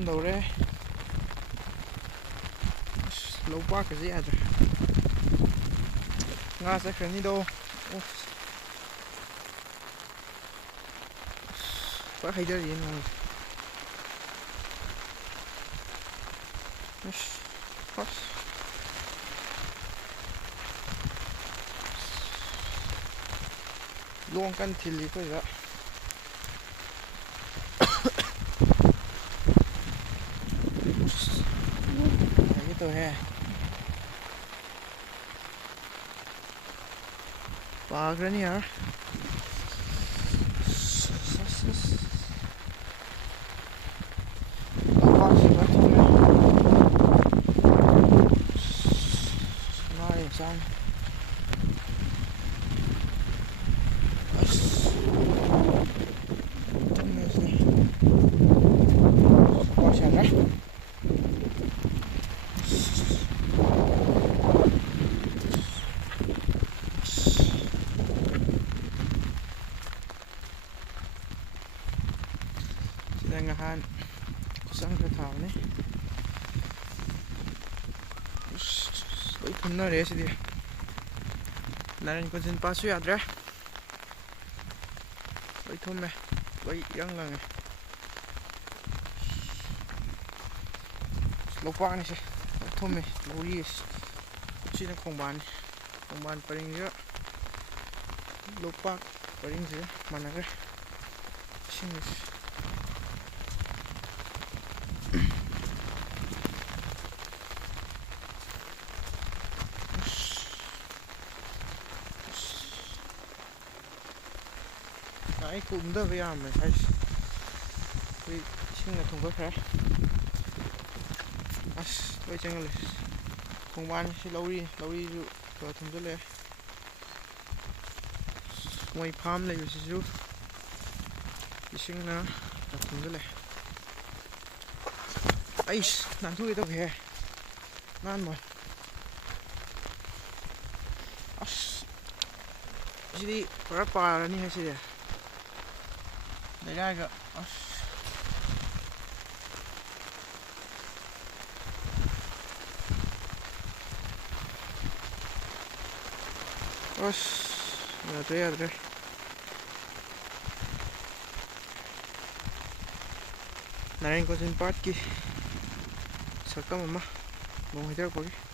ꯃꯝꯗꯧꯔꯦ ꯂꯧꯄꯥꯛꯀꯁꯦ ꯌꯥꯗ꯭ꯔꯦ ꯉꯥ ꯆꯠꯈ꯭ꯔꯅꯤꯗꯣ ꯄꯨꯔꯥ ꯍꯩꯊꯔꯤꯌꯦ ꯉꯥꯁꯦ ꯂꯣꯡ ꯀꯟꯅ ꯊꯤꯜꯂꯤ ꯑꯩꯈꯣꯏꯗ ꯍꯥꯏꯒꯦ ꯇꯧꯍꯦ ꯄꯥꯈ꯭ꯔꯅꯤ ꯌꯥꯔ sida ngahan kusang ka tao ni loi thumna re sidi narin konsin pasu yadre loi thumme loi yang lang lopang ni se thumme lori sina khongban paring ja lopak paring je managre sing ai cũng đỡ với mà thấy cái xin là thùng có khá tôi chẳng là không ban sẽ lâu đi rồi thùng rất là ngoài farm này sẽ giúp xin là thùng rất là ấy làm thuốc tao về ngon rồi jadi berapa nih hasilnya đây agak ada narin ko sin part ki sakam ma mau hitar pagi